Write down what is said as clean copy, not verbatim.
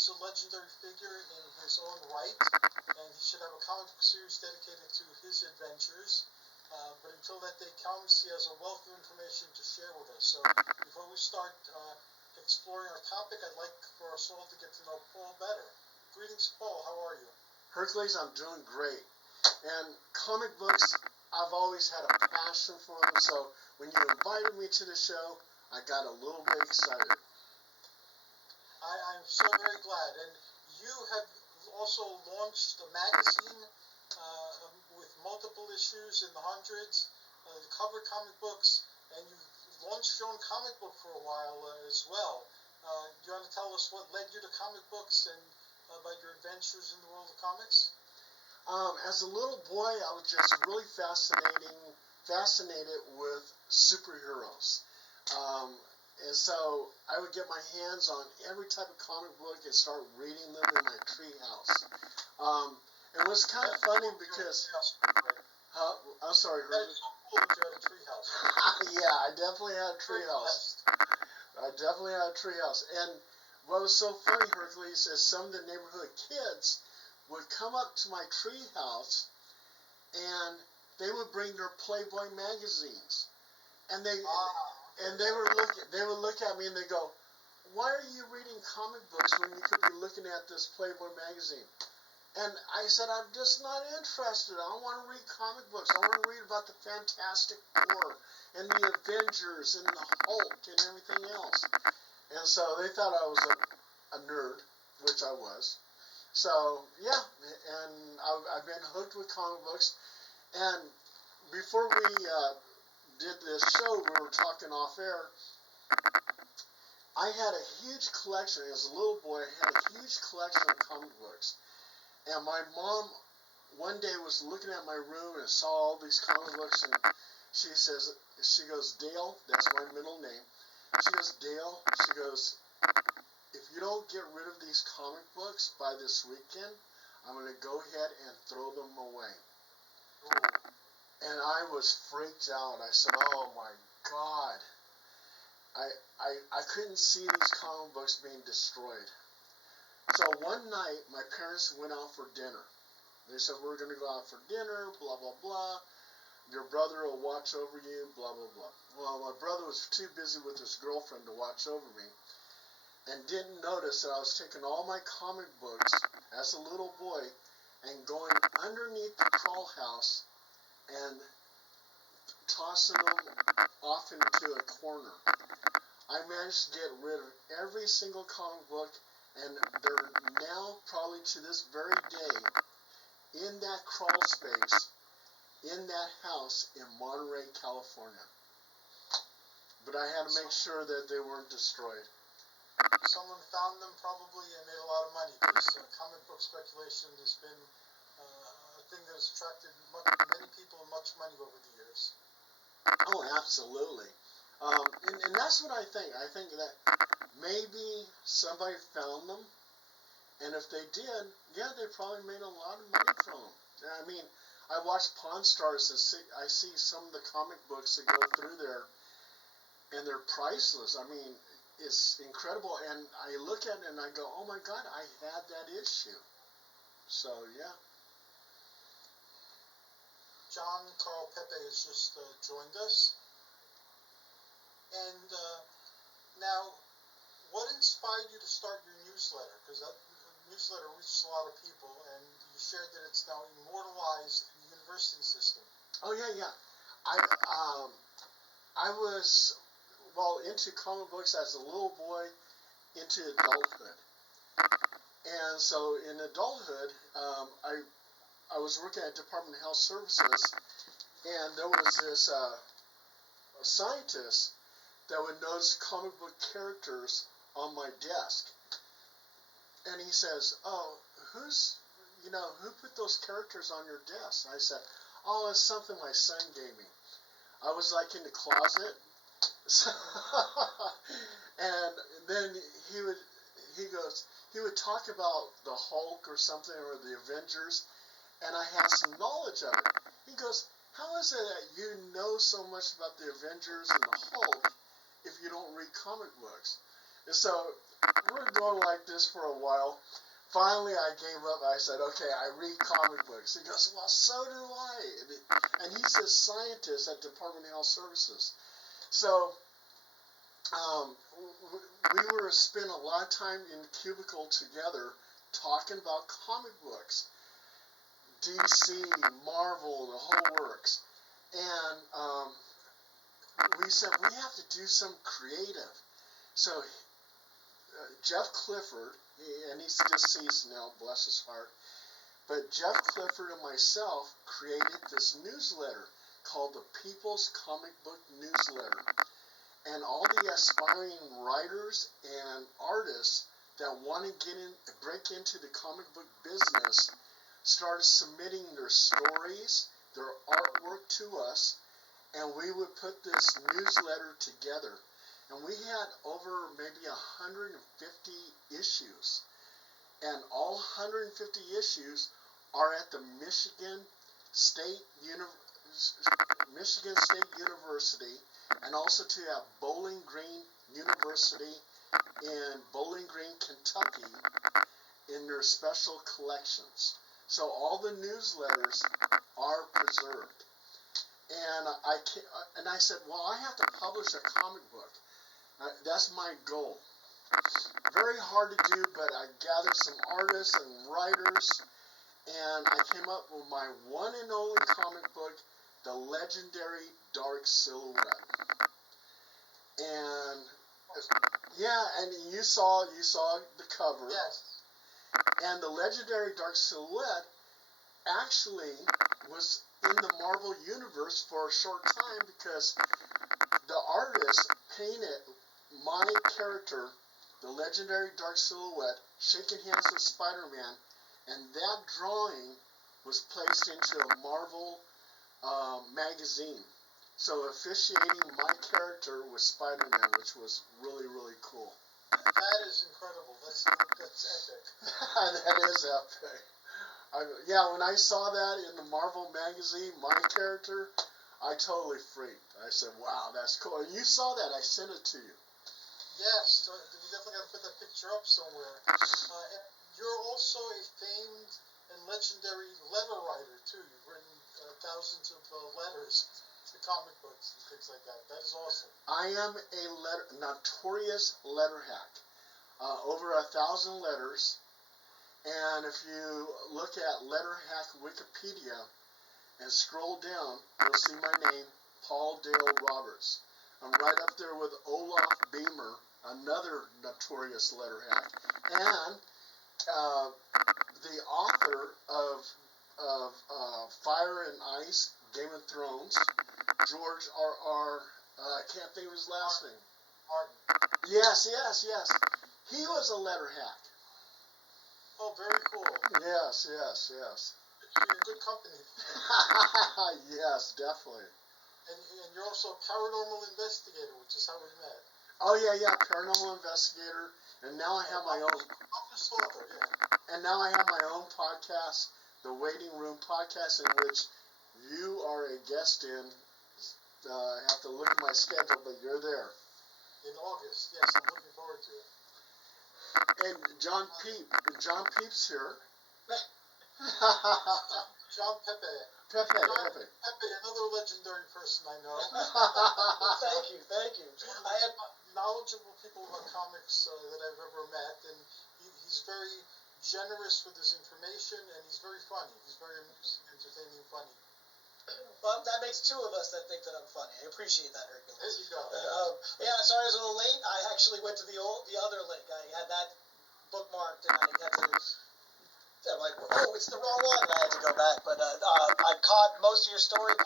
is a legendary figure in his own right, and he should have a comic book series dedicated to his adventures. But until that day comes, he has a wealth of information to share with us. So before we start exploring our topic, I'd like for us all to get to know Paul better. Greetings, Paul. How are you? Hercules, I'm doing great. And comic books, I've always had a passion for them, so when you invited me to the show, I got a little bit excited. I'm so very glad. And you have also launched a magazine with multiple issues in the hundreds, the cover comic books, and you launched your own comic book for a while as well. Do you want to tell us what led you to comic books and about your adventures in the world of comics? As a little boy, I was just really fascinated with superheroes. And so I would get my hands on every type of comic book and start reading them in my treehouse. It was kind of funny because... I'm sorry, Herbert. That's so cool that you had a treehouse. Yeah, I definitely had a treehouse. And what was so funny, Hercules, is some of the neighborhood kids would come up to my treehouse and they would bring their Playboy magazines. And they would look at me and they go, "Why are you reading comic books when you could be looking at this Playboy magazine?" And I said, "I'm just not interested. I don't want to read comic books. I want to read about the Fantastic Four and the Avengers and the Hulk and everything else." And so they thought I was a nerd, which I was. So, yeah, and I've been hooked with comic books. And before we did this show, we were talking off air. I had a huge collection. As a little boy, I had a huge collection of comic books. And my mom one day was looking at my room and saw all these comic books, and she goes, "Dale," that's my middle name. She goes, "Dale," she goes, "if you don't get rid of these comic books by this weekend, I'm going to go ahead and throw them away." And I was freaked out. I said, "Oh my God." I couldn't see these comic books being destroyed. So one night, my parents went out for dinner. They said, "We're going to go out for dinner, blah, blah, blah. Your brother will watch over you, blah, blah, blah." Well, my brother was too busy with his girlfriend to watch over me and didn't notice that I was taking all my comic books as a little boy and going underneath the crawl house and tossing them off into a corner. I managed to get rid of every single comic book, and they're now, probably to this very day, in that crawl space, in that house in Monterey, California. But I had to make sure that they weren't destroyed. Someone found them probably and made a lot of money, because comic book speculation has been a thing that has attracted many people and much money over the years. Oh, absolutely. And that's what I think. I think that maybe somebody found them, and if they did, yeah, they probably made a lot of money from them. I mean, I watch Pawn Stars and I see some of the comic books that go through there, and they're priceless. I mean, it's incredible, and I look at it and I go, "Oh my God, I had that issue." So, yeah. John Carl Pepe has just joined us. And now, what inspired you to start your newsletter? Because that newsletter reaches a lot of people, and you shared that it's now immortalized in the university system. Oh, yeah. I was, into comic books as a little boy into adulthood. And so in adulthood, I was working at Department of Health Services, and there was this scientist that would notice comic book characters on my desk. And he says, "Oh, who put those characters on your desk?" I said, "Oh, it's something my son gave me." I was like in the closet. And then he would talk about the Hulk or something, or the Avengers, and I had some knowledge of it. He goes, "How is it that you know so much about the Avengers and the Hulk if you don't read comic books?" And so we're going like this for a while. Finally, I gave up. I said, okay, I read comic books. He goes, well, so do I. And he's a scientist at Department of Health Services. So we were spending a lot of time in the cubicle together talking about comic books. DC, Marvel, the whole works. And we said, we have to do some creative. So Jeff Clifford, and he's deceased now, bless his heart, but Jeff Clifford and myself created this newsletter called the People's Comic Book Newsletter. And all the aspiring writers and artists that want to break into the comic book business started submitting their stories, their artwork to us, and we would put this newsletter together. And we had over maybe 150 issues. And all 150 issues are at the Michigan State University, and also to have Bowling Green University in Bowling Green, Kentucky, in their special collections. So all the newsletters are preserved. And I said, well, I have to publish a comic book. That's my goal. Very hard to do, but I gathered some artists and writers, and I came up with my one and only comic book, The Legendary Dark Silhouette. And yeah, and you saw the cover. Yes. And The Legendary Dark Silhouette actually was in the Marvel Universe for a short time because the artist painted my character, the Legendary Dark Silhouette, shaking hands with Spider-Man, and that drawing was placed into a Marvel magazine. So officiating my character was Spider-Man, which was really, really cool. That is incredible. That's epic. That is epic. Yeah, when I saw that in the Marvel magazine, my character, I totally freaked. I said, wow, that's cool. And you saw that. I sent it to you. Yes, so we definitely got to put that picture up somewhere. And you're also a famed and legendary letter writer, too. You've written thousands of letters to comic books and things like that. That is awesome. I am a notorious letter hack. Over 1,000 letters. And if you look at Letter Hack Wikipedia and scroll down, you'll see my name, Paul Dale Roberts. I'm right up there with Olaf Beamer, another notorious letter hack, and the author of Fire and Ice, Game of Thrones, George R.R. I can't think of his last name. Martin. Yes. He was a letter hack. Oh, very cool. Yes. You're in good company. Yes, definitely. And you're also a paranormal investigator, which is how we met. Oh yeah, paranormal investigator, and now I have my own. Stalker, yeah. And now I have my own podcast, the Waiting Room Podcast, in which you are a guest in. I have to look at my schedule, but you're there. In August, yes, I'm looking forward to it. And John Peep's here. John Pepe. Pepe. Pepe, another legendary person I know. Thank you. I have knowledgeable people about comics that I've ever met, and he's very generous with his information, and he's very funny. He's very entertaining and funny. Well, that makes two of us that think that I'm funny. I appreciate that, Hercules. There you go. Yeah, sorry I was a little late. I actually went to the other link. I had that bookmarked, and I got to. I'm like, oh, it's the wrong one, and I had to go back. But I caught most of your story